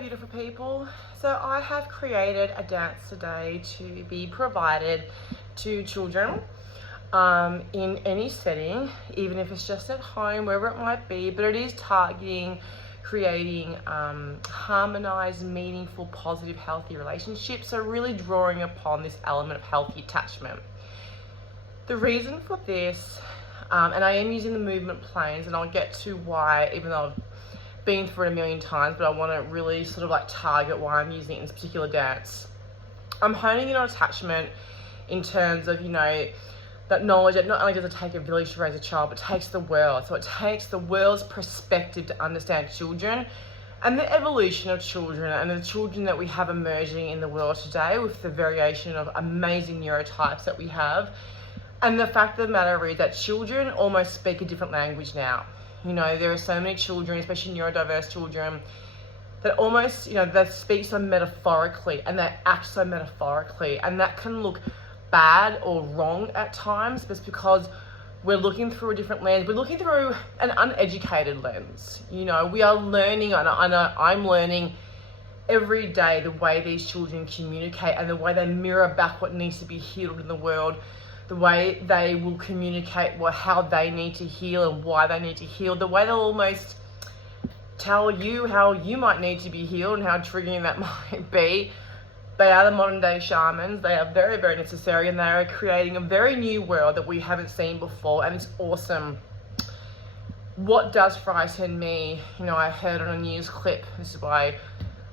beautiful people. So I have created a dance today to be provided to children in any setting, even if it's just at home, wherever it might be, but it is targeting creating harmonized, meaningful, positive, healthy relationships. So really drawing upon this element of healthy attachment. The reason for this, and I am using the movement planes, and I'll get to why, even though I've been through it a million times, but I want to really sort of like target why I'm using it in this particular dance. I'm honing in on attachment in terms of, that knowledge that not only does it take a village to raise a child, but it takes the world. So it takes the world's perspective to understand children and the evolution of children and the children that we have emerging in the world today with the variation of amazing neurotypes that we have. And the fact of the matter is that children almost speak a different language now. There are so many children, especially neurodiverse children, that almost, they speak so metaphorically and they act so metaphorically. And that can look bad or wrong at times, but it's because we're looking through a different lens. We're looking through an uneducated lens. We are learning, and I'm learning every day the way these children communicate and the way they mirror back what needs to be healed in the world. The way they will communicate how they need to heal and why they need to heal. The way they'll almost tell you how you might need to be healed and how triggering that might be. They are the modern day shamans. They are very, very necessary, and they are creating a very new world that we haven't seen before, and it's awesome. What does frighten me? I heard on a news clip, this is why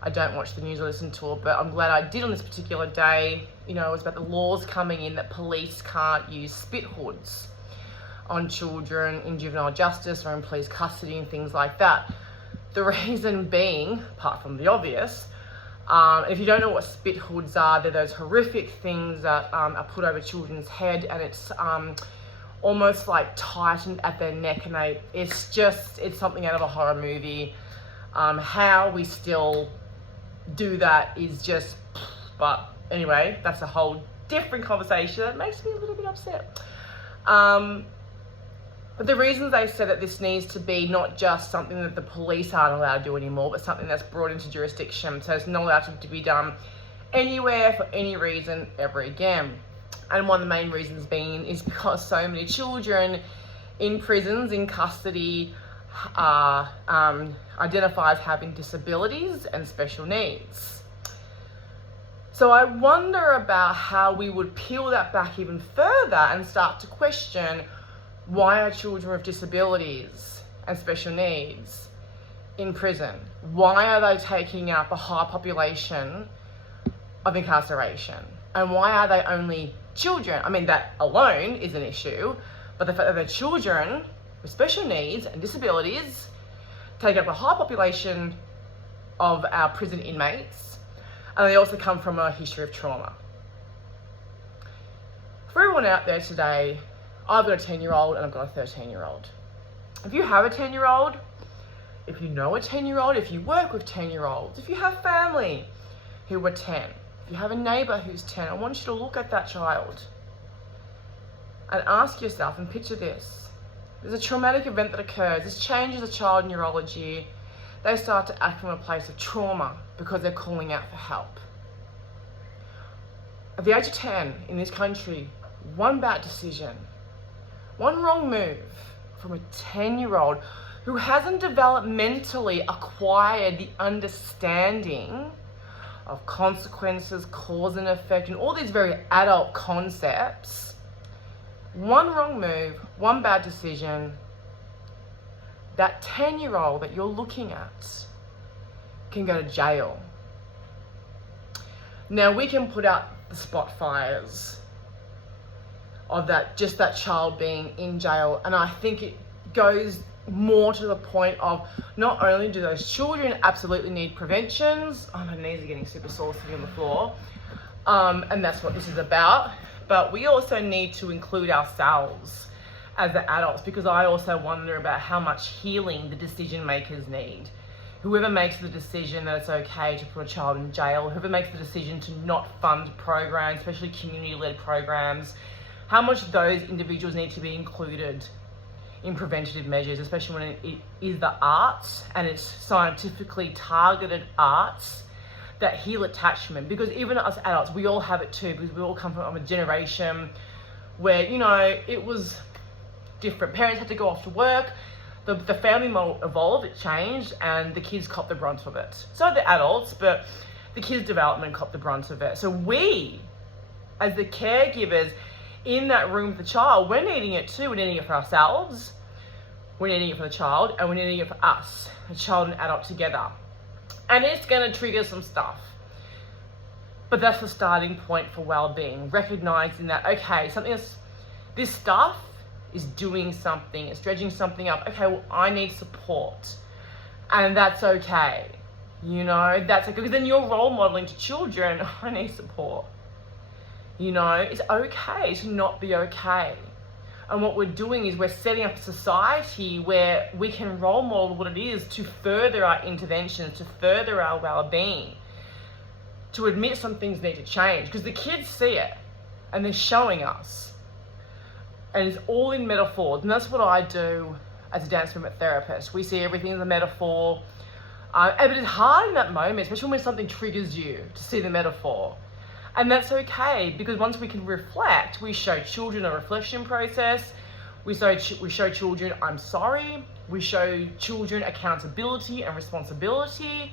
I don't watch the news or listen to it, but I'm glad I did on this particular day. It was about the laws coming in that police can't use spit hoods on children in juvenile justice or in police custody and things like that. The reason being, apart from the obvious, if you don't know what spit hoods are, they're those horrific things that are put over children's head, and it's almost like tightened at their neck, and it's something out of a horror movie. How we still do that is just, but anyway, that's a whole different conversation that makes me a little bit upset. But the reasons they said that this needs to be not just something that the police aren't allowed to do anymore, but something that's brought into jurisdiction. So it's not allowed to be done anywhere for any reason ever again. And one of the main reasons being is because so many children in prisons, in custody, are identified as having disabilities and special needs. So I wonder about how we would peel that back even further and start to question, why are children with disabilities and special needs in prison? Why are they taking up a high population of incarceration? And why are they only children? I mean, that alone is an issue, but the fact that they're children with special needs and disabilities take up a high population of our prison inmates, and they also come from a history of trauma. For everyone out there today, I've got a 10-year-old and I've got a 13-year-old. If you have a 10-year-old, if you know a 10-year-old, if you work with 10-year-olds, if you have family who are 10, if you have a neighbor who's 10, I want you to look at that child and ask yourself and picture this. There's a traumatic event that occurs. This changes a child neurology. They start to act from a place of trauma because they're calling out for help. At the age of 10 in this country, one bad decision, one wrong move from a 10-year-old who hasn't developmentally acquired the understanding of consequences, cause and effect, and all these very adult concepts. One wrong move, one bad decision, that 10-year-old that you're looking at can go to jail. Now, we can put out the spot fires of that child being in jail, and I think it goes more to the point of not only do those children absolutely need preventions, my knees are getting super sore sitting on the floor, and that's what this is about, but we also need to include ourselves as the adults, because I also wonder about how much healing the decision makers need. Whoever makes the decision that it's okay to put a child in jail, whoever makes the decision to not fund programs, especially community-led programs, how much those individuals need to be included in preventative measures, especially when it is the arts and it's scientifically targeted arts that heal attachment. Because even as adults, we all have it too, because we all come from a generation where, you know, it was different. Parents had to go off to work, the family model evolved, it changed, and the kids cop the brunt of it. So the adults, but the kids' development cop the brunt of it. So we, as the caregivers in that room with the child, we're needing it too. We're needing it for ourselves, we're needing it for the child, and we're needing it for us, a child and adult together. And it's going to trigger some stuff. But that's the starting point for well-being, recognizing that, okay, this stuff is doing something, it's dredging something up. Okay, well, I need support. And that's okay. You know, that's okay. Because then you're role modeling to children, I need support. You know, it's okay to not be okay. And what we're doing is we're setting up a society where we can role model what it is to further our interventions, to further our well-being, to admit some things need to change. Because the kids see it and they're showing us. And it's all in metaphors. And that's what I do as a dance movement therapist. We see everything as a metaphor. But it's hard in that moment, especially when something triggers you, to see the metaphor. And that's okay, because once we can reflect, we show children a reflection process. We show children, I'm sorry. We show children accountability and responsibility.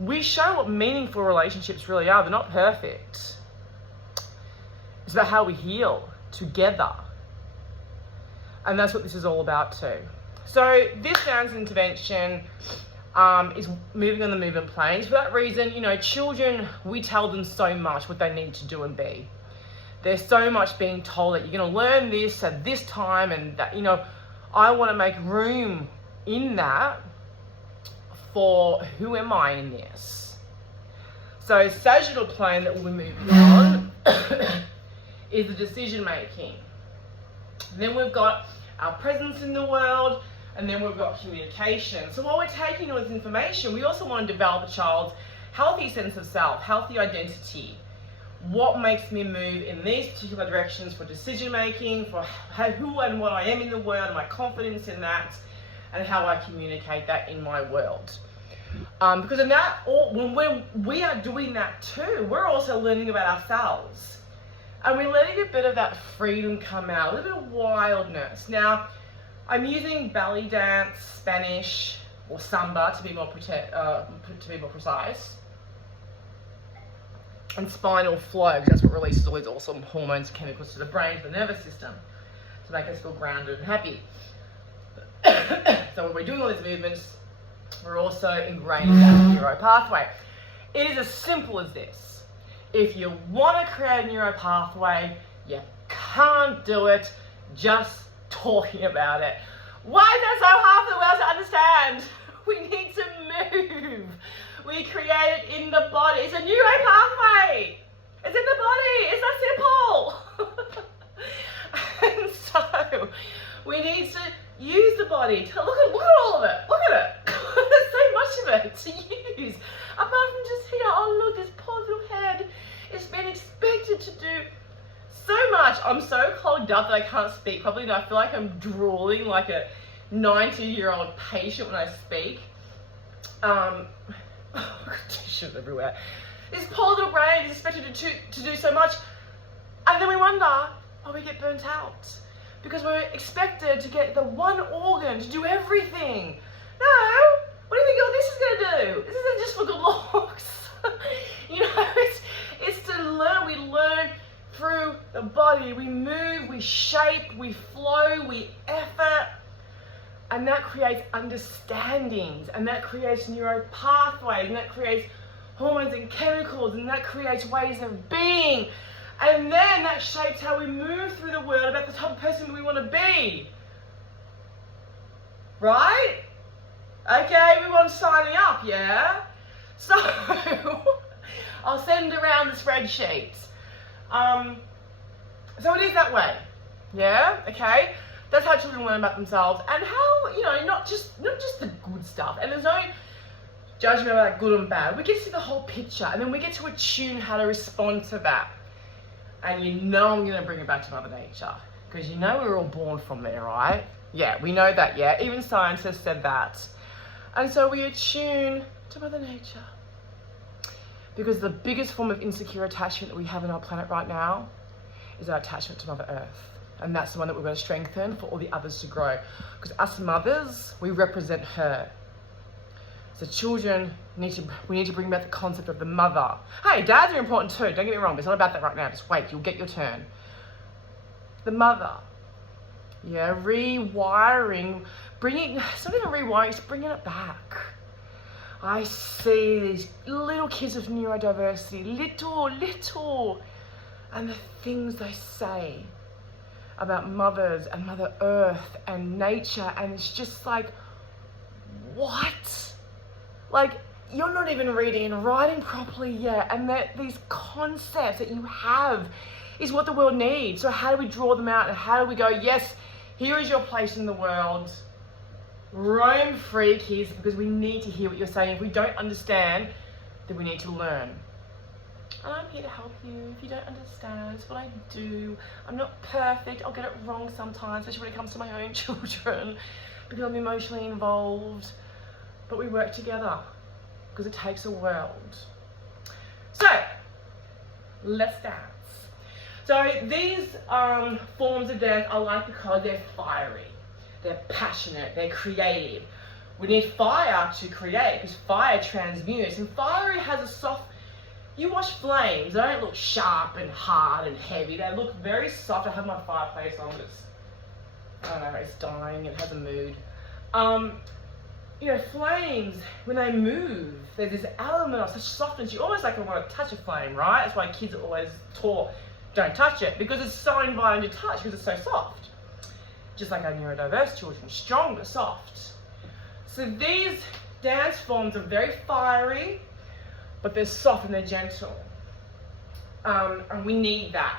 We show what meaningful relationships really are. They're not perfect. It's about how we heal together. And that's what this is all about too. So this dance intervention is moving on the movement planes. For that reason, you know, children, we tell them so much what they need to do and be. There's so much being told that you're going to learn this at this time, and that, you know, I want to make room in that for who am I in this. So sagittal plane that we'll be moving on is the decision making. Then we've got our presence in the world, and then we've got communication. So while we're taking all this information, we also want to develop a child's healthy sense of self, healthy identity. What makes me move in these particular directions for decision making, for who and what I am in the world, my confidence in that, and how I communicate that in my world. Because in that, when we are doing that too, we're also learning about ourselves. And we're letting a bit of that freedom come out, a little bit of wildness. Now, I'm using belly dance, Spanish, or samba to be more precise, and spinal flow, because that's what releases all these awesome hormones and chemicals to the brain, to the nervous system, to make us feel grounded and happy. So when we're doing all these movements, we're also ingraining that neuro pathway. It is as simple as this. If you want to create a neuro pathway, you can't do it just talking about it. Why is that so hard for the world to understand? We need to move. We create it in the body. It's a neuro pathway. It's in the body. It's that simple. And so we need to use the body. Look at all of it. Look at it. There's so much of it to use. Apart from just here, oh look, this poor little head is being expected to do so much. I'm so clogged up that I can't speak properly, and I feel like I'm drooling like a 90-year-old patient when I speak. Tissue everywhere. This poor little brain is expected to do so much, and then we wonder why we get burnt out. Because we're expected to get the one organ to do everything. No, what do you think all this is going to do? This isn't just for good looks. You know, it's to learn. We learn through the body. We move, we shape, we flow, we effort. And that creates understandings, and that creates neuro pathways, and that creates hormones and chemicals, and that creates ways of being. And then that shapes how we move through the world about the type of person we want to be. Right? Okay, everyone's signing up, yeah? So, I'll send around the spreadsheets. So it is that way. Yeah? Okay? That's how children learn about themselves, and how, you know, not just the good stuff. And there's no judgment about good and bad. We get to see the whole picture, and then we get to attune how to respond to that. And you know I'm going to bring it back to Mother Nature, because you know we're all born from there, right? Yeah, we know that, yeah. Even science has said that. And so we attune to Mother Nature. Because the biggest form of insecure attachment that we have on our planet right now is our attachment to Mother Earth. And that's the one that we're going to strengthen for all the others to grow. Because us mothers, we represent her. So children, we need to bring back the concept of the mother. Hey, dads are important too, don't get me wrong, but it's not about that right now. Just wait, you'll get your turn. The mother. Yeah, rewiring, it's not even rewiring, it's bringing it back. I see these little kids of neurodiversity, little, and the things they say about mothers and Mother Earth and nature, and it's just like, what? Like, you're not even reading and writing properly yet, and that these concepts that you have is what the world needs. So how do we draw them out, and how do we go, yes, here is your place in the world. Roam free, kids, because we need to hear what you're saying. If we don't understand, then we need to learn. And I'm here to help you if you don't understand. It's what I do. I'm not perfect. I'll get it wrong sometimes, especially when it comes to my own children, because I'm emotionally involved. But we work together because it takes a world. So, let's dance. So these forms of dance I like because they're fiery, they're passionate, they're creative. We need fire to create because fire transmutes, and fiery has a soft, you watch flames, they don't look sharp and hard and heavy, they look very soft. I have my fireplace on, but I don't know, it's dying, it has a mood. You know, flames, when they move, there's this element of such softness, you almost like want to touch a flame, right? That's why kids are always taught, don't touch it, because it's so inviting to touch, because it's so soft. Just like our neurodiverse children, strong but soft. So these dance forms are very fiery, but they're soft and they're gentle. And we need that,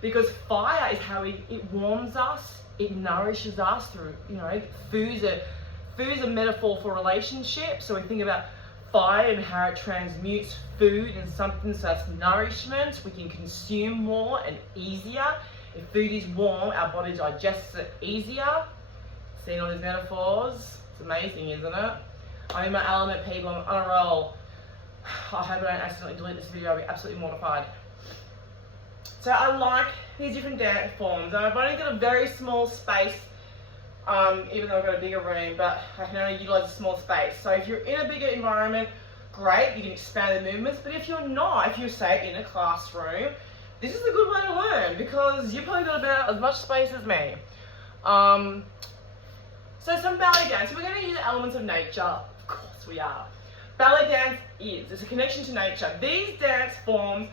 because fire is how it warms us, it nourishes us through, you know, food's a metaphor for relationships. So we think about fire and how it transmutes food in something, so that's nourishment. We can consume more and easier. If food is warm, our body digests it easier. Seeing all these metaphors? It's amazing, isn't it? I'm in my element, people. I'm on a roll. I hope I don't accidentally delete this video. I'll be absolutely mortified. So I like these different dance forms. I've only got a very small space, even though I've got a bigger room, but I can only utilize a small space. So if you're in a bigger environment, great, you can expand the movements. But if you're not, if you're, say, in a classroom, this is a good way to learn, because you've probably got about as much space as me. So some ballet dance. So we're going to use elements of nature. Of course we are. Ballet dance it's a connection to nature. These dance forms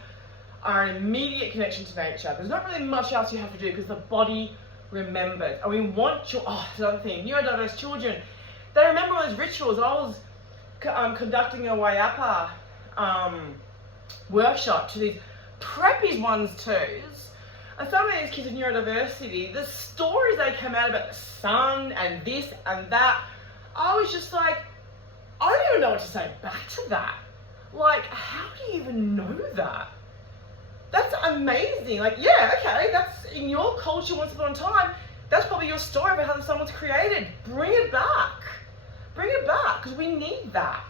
are an immediate connection to nature. There's not really much else you have to do, because the body remembers. And we want your, that's another thing, neurodiverse children, they remember all those rituals. I was conducting a Wayapa workshop to these preppy ones too. And some of these kids with neurodiversity, the stories they came out about the sun and this and that, I was just like, I don't even know what to say back to that. Like, how do you even know that? That's amazing. Like, yeah, okay, that's in your culture once upon a time. That's probably your story about how the sun was created. Bring it back. Bring it back, because we need that.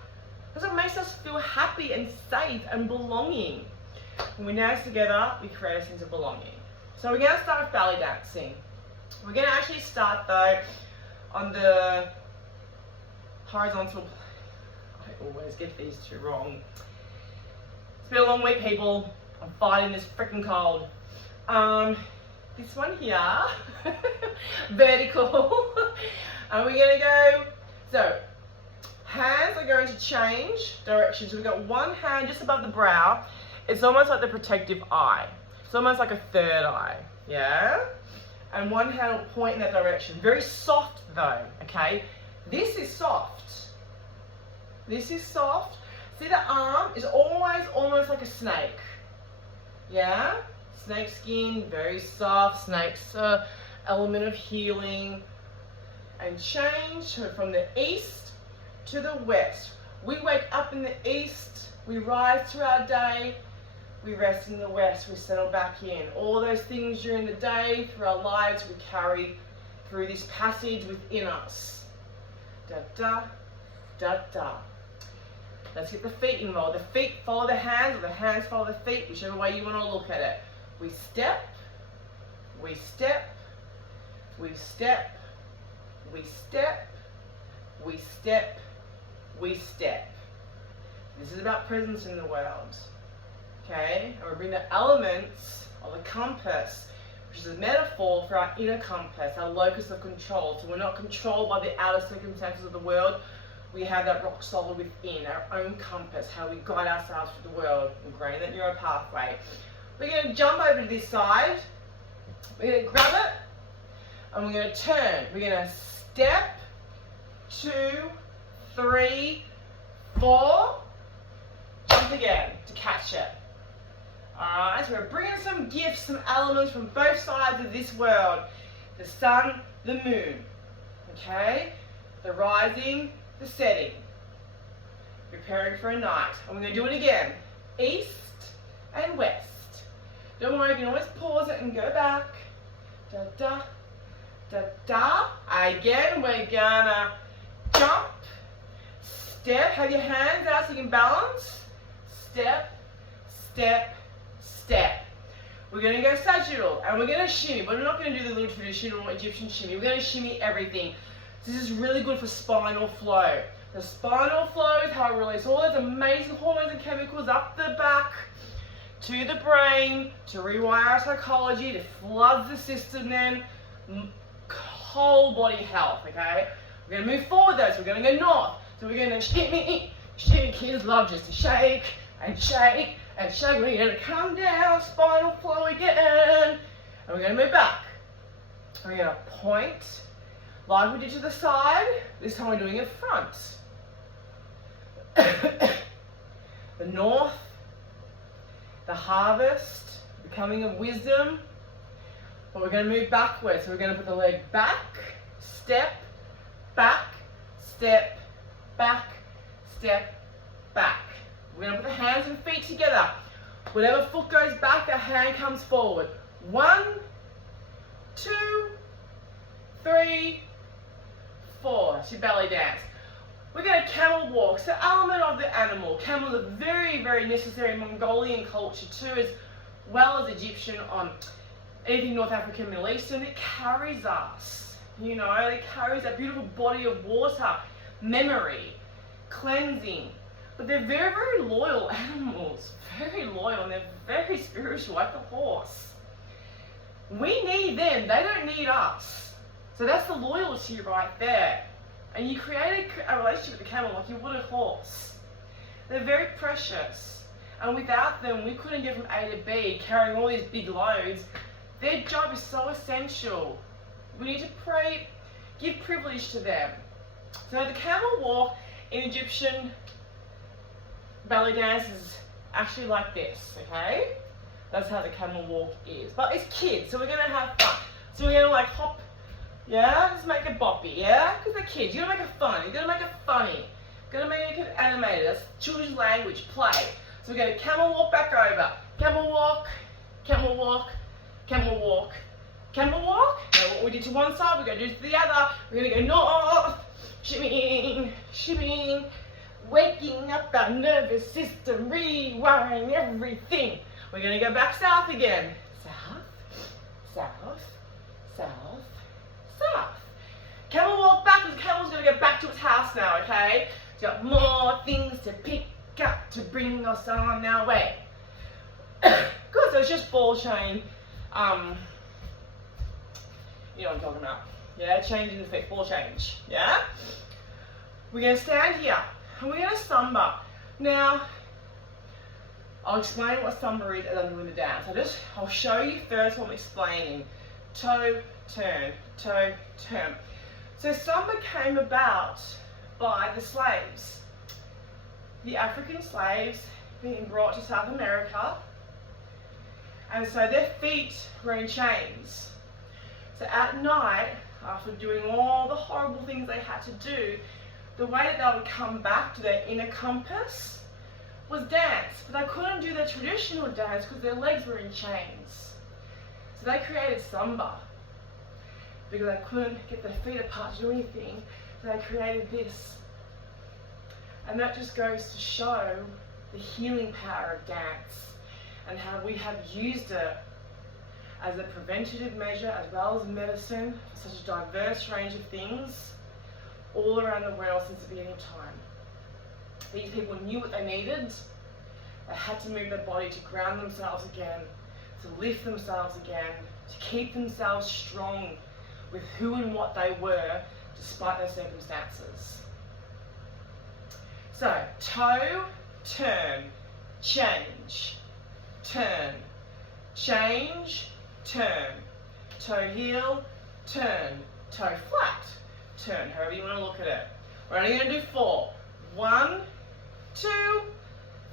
Because it makes us feel happy and safe and belonging. When we dance together, we create a sense of belonging. So we're going to start with ballet dancing. We're going to actually start, though, on the horizontal. I always get these two wrong. It's been a long week, people. I'm fighting this freaking cold. This one here, vertical. And we're going to go, so hands are going to change direction. So we've got one hand just above the brow. It's almost like the protective eye. It's almost like a third eye, yeah? And one hand will point in that direction. Very soft though, okay? This is soft. This is soft. See, the arm is always almost like a snake. Yeah? Snake skin, very soft. Snake's element of healing. And change from the east to the west. We wake up in the east, we rise through our day, we rest in the west, we settle back in. All those things during the day, through our lives, we carry through this passage within us. Da, da, da, da. Let's get the feet involved. The feet follow the hands, or the hands follow the feet, whichever way you want to look at it. We step, we step, we step, we step, we step, we step. This is about presence in the world. Okay? And we bring the elements of the compass, which is a metaphor for our inner compass, our locus of control. So we're not controlled by the outer circumstances of the world. We have that rock solid within, our own compass, how we guide ourselves through the world, ingrain that neural pathway. We're going to jump over to this side. We're going to grab it, and we're going to turn. We're going to step, 2, 3, 4, jump again to catch it. Alright, so we're bringing some gifts, some elements from both sides of this world. The sun, the moon, okay? The rising, the setting. Preparing for a night. And we're going to do it again. East and west. Don't worry, you can always pause it and go back. Da, da, da, da. Again, we're gonna jump, step, have your hands out so you can balance. Step, step, step. We're going to go sagittal and we're going to shimmy, but we're not going to do the little traditional Egyptian shimmy. We're going to shimmy everything. This is really good for spinal flow. The spinal flow is how we release all those amazing hormones and chemicals up the back to the brain to rewire our psychology, to flood the system then, whole body health, okay? We're going to move forward though, so we're going to go north. So we're going to shimmy, shimmy. Kids love just to shake and shake and shake. We're going to come down, spinal flow again. And we're going to move back. We're going to point like we did to the side. This time we're doing it front. The north, the harvest, the coming of wisdom. But we're going to move backwards. So we're going to put the leg back, step, back, step, back, step, back. We're going to put the hands and feet together. Whatever foot goes back, the hand comes forward. 1, 2, 3, 4. It's your belly dance. We're going to camel walk. So element of the animal. Camels are very, very necessary in Mongolian culture too, as well as Egyptian, anything North African, Middle Eastern. It carries us. You know, it carries that beautiful body of water, memory, cleansing. But they're very, very loyal animals. Very loyal, and they're very spiritual, like the horse. We need them. They don't need us. So that's the loyalty right there. And you create a relationship with the camel like you would a horse. They're very precious. And without them, we couldn't get from A to B, carrying all these big loads. Their job is so essential. We need to pray, give privilege to them. So the camel walk in Egyptian belly dance is actually like this, okay? That's how the camel walk is. But it's kids, so we're going to have fun. So we're going to like hop, yeah? Just make it boppy, yeah? Because they're kids. You've got to make it fun. You've got to make it funny. You've got to make it animated. That's children's language, play. So we're going to camel walk back over. Camel walk, camel walk, camel walk, camel walk. Now what we did to one side, we're going to do to the other. We're going to go north, shimmying, shimmying, waking up our nervous system, rewiring everything. We're going to go back south again. South, south, south, south. Camel walk back, because the camel's going to go back to its house now, okay? It's got more things to pick up to bring us on our way. Good, so it's just ball chain. You know what I'm talking about. Yeah, changing the feet, ball change. Yeah? We're going to stand here. And we're going to samba. Now, I'll explain what samba is as I'm doing the dance. I'll show you first what I'm explaining. Toe, turn, toe, turn. So samba came about by the slaves. The African slaves being brought to South America. And so their feet were in chains. So at night, after doing all the horrible things they had to do, the way that they would come back to their inner compass was dance. But they couldn't do their traditional dance because their legs were in chains. So they created samba. because they couldn't get their feet apart to do anything, so they created this. And that just goes to show the healing power of dance and how we have used it as a preventative measure as well as medicine for such a diverse range of things all around the world since the beginning of time. These people knew what they needed. They had to move their body to ground themselves again, to lift themselves again, to keep themselves strong with who and what they were despite their circumstances. So, toe, turn, change, turn, change, turn, toe heel, turn, toe flat, turn, however you want to look at it. We're only going to do 4. 1, 2,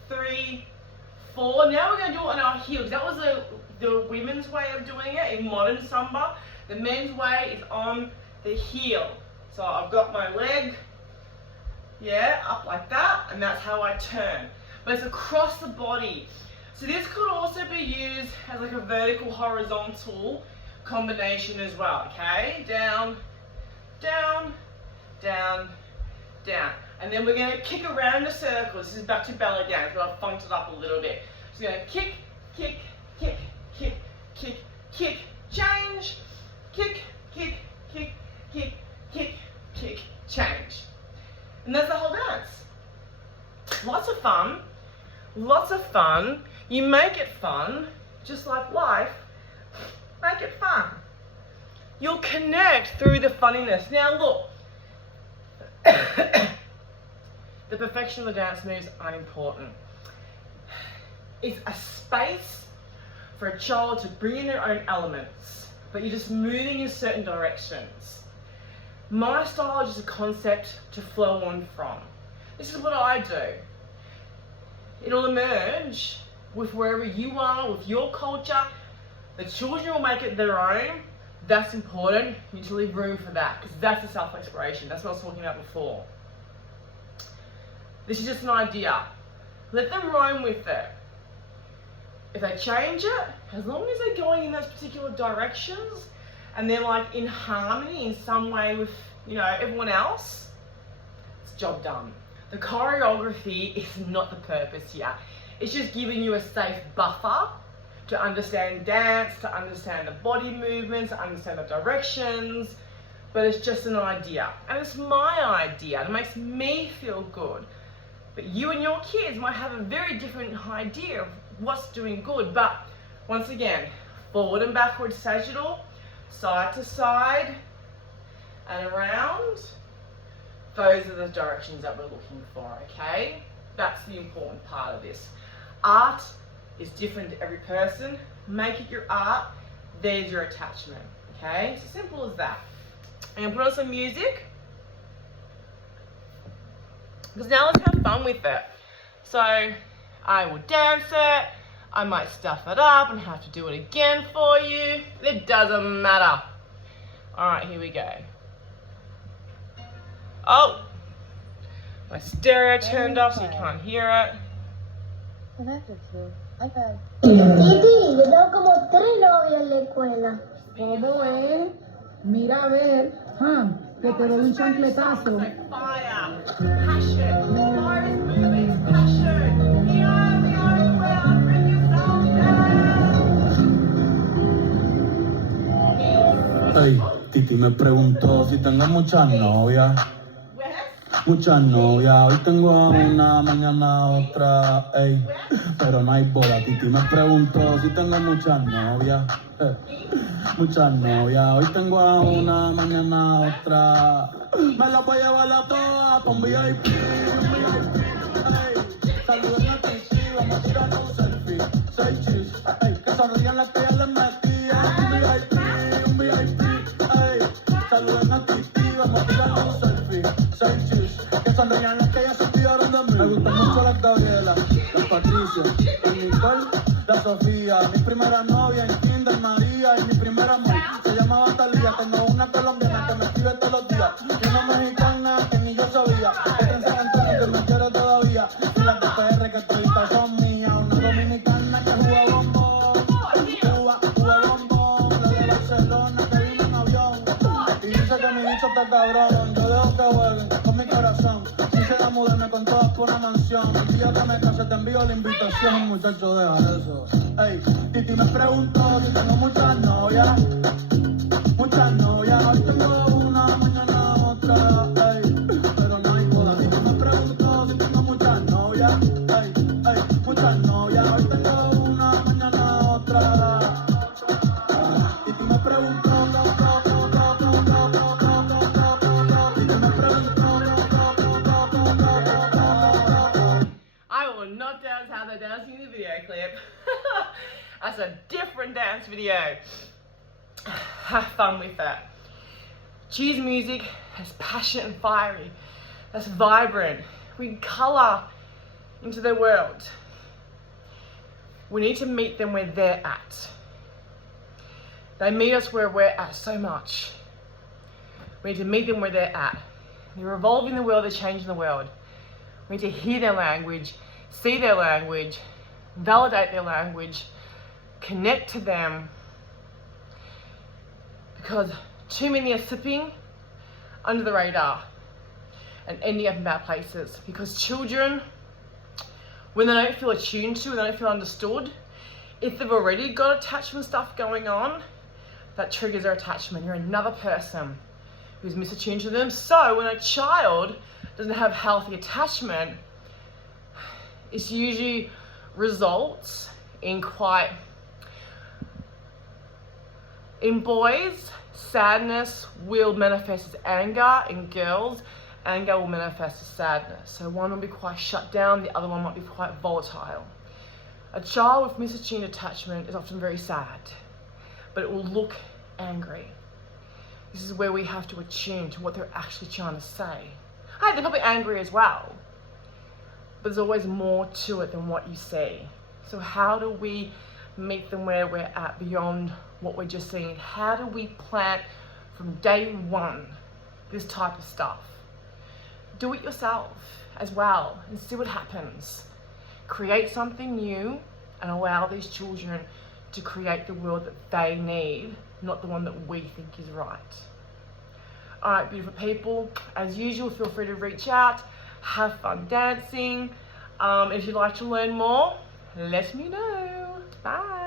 3, 4. Now we're going to do it on our heels. That was the women's way of doing it in modern Samba. The men's way is on the heel. So I've got my leg, up like that, and that's how I turn. But it's across the body. So this could also be used as like a vertical horizontal combination as well, okay? Down, down, down, down. And then we're going to kick around the circle. This is back to ballet dance, but I've funked it up a little bit. So we're going to kick, kick, kick, kick, kick, kick, change, kick, kick, kick, kick, kick, kick, change. And that's the whole dance. Lots of fun. Lots of fun. You make it fun, just like life. Make it fun. You'll connect through the funniness. Now look, the perfection of the dance moves aren't important. It's a space for a child to bring in their own elements, but you're just moving in certain directions. My style is just a concept to flow on from. This is what I do. It'll emerge with wherever you are, with your culture. The children will make it their own. That's important. You need to leave room for that, because that's the self-exploration. That's what I was talking about before. This is just an idea. Let them roam with it. If they change it, as long as they're going in those particular directions and they're like in harmony in some way with, everyone else, it's job done. The choreography is not the purpose here. It's just giving you a safe buffer to understand dance, to understand the body movements, to understand the directions, but it's just an idea. And it's my idea, and it makes me feel good. But you and your kids might have a very different idea of what's doing good. But once again, forward and backward sagittal, side to side, and around. Those are the directions that we're looking for, okay? That's the important part of this. Art is different to every person. Make it your art. There's your attachment, okay? It's as simple as that. I'm gonna put on some music, because now let's have fun with it. So I will dance it. I might stuff it up and have to do it again for you. It doesn't matter. All right, here we go. Oh, my stereo turned off so you can't hear it. Connected to iPad. Titi, yo tengo como 3 novias en la escuela. ¿Cómo es? Mira a ver, que te doy un chancletazo. Fire, passion, fire is moving, it's passion. Here we are in the world, bring yourself down. Ay, Titi me preguntó si tengo muchas novias. Muchas novias, hoy tengo una, mañana otra, ey, pero no hay boda. Titi me preguntó si tengo muchas novias, muchas novias, hoy tengo a una, mañana otra, me las voy a llevar a todas con VIP, ey, saluden a Titi, vamos a tirar un selfie, 6 chis, ey, que sonrían las que ya les metía, un VIP, ey, saluden a Titi, vamos a tirar un selfie, 6 chis. Que sonreían las que ya se olvidaron de mí. Me gustan mucho las Gabriela, las Patricia, la Nicole, la Sofía. Mi primera novia en Kinder María y mi primer amor se llamaba Talía. Tengo una colombiana que me escribe todos los días y una mexicana que ni yo sabía. Otra en San Antonio que me quiere todavía. Y las de PR que toditas son mías. Una dominicana que juega bombón, juega bombón. La de Barcelona que vino en avión. bendición. El día que me case te envío la invitación, muchacho, deja eso. Ey, Titi me preguntó si tengo muchas novias. Muchas novias, hoy tengo una, mañana otra. Ey, pero no hay boda. Titi me preguntó si tengo muchas novias. Ey, muchas novias, hoy tengo una, mañana otra. Titi me preguntó. I will not dance how they're dancing in the video clip. That's a different dance video. Have fun with that. Choose music that's passionate and fiery, that's vibrant. We colour into their world. We need to meet them where they're at. They meet us where we're at so much. We need to meet them where they're at. They're evolving the world, they're changing the world. We need to hear their language, see their language, validate their language, connect to them. Because too many are slipping under the radar and ending up in bad places. Because children, when they don't feel attuned to, when they don't feel understood, if they've already got attachment stuff going on, that triggers their attachment. You're another person who's misattuned to them. So when a child doesn't have healthy attachment, it usually results in in boys, sadness will manifest as anger. In girls, anger will manifest as sadness. So one will be quite shut down, the other one might be quite volatile. A child with misattuned attachment is often very sad, but it will look angry. This is where we have to attune to what they're actually trying to say. Hey, they're probably angry as well, but there's always more to it than what you see. So how do we meet them where we're at beyond what we're just seeing? How do we plant from day one this type of stuff? Do it yourself as well and see what happens. Create something new and allow these children to create the world that they need, not the one that we think is right. All right, beautiful people, as usual, feel free to reach out, have fun dancing. If you'd like to learn more, let me know. Bye.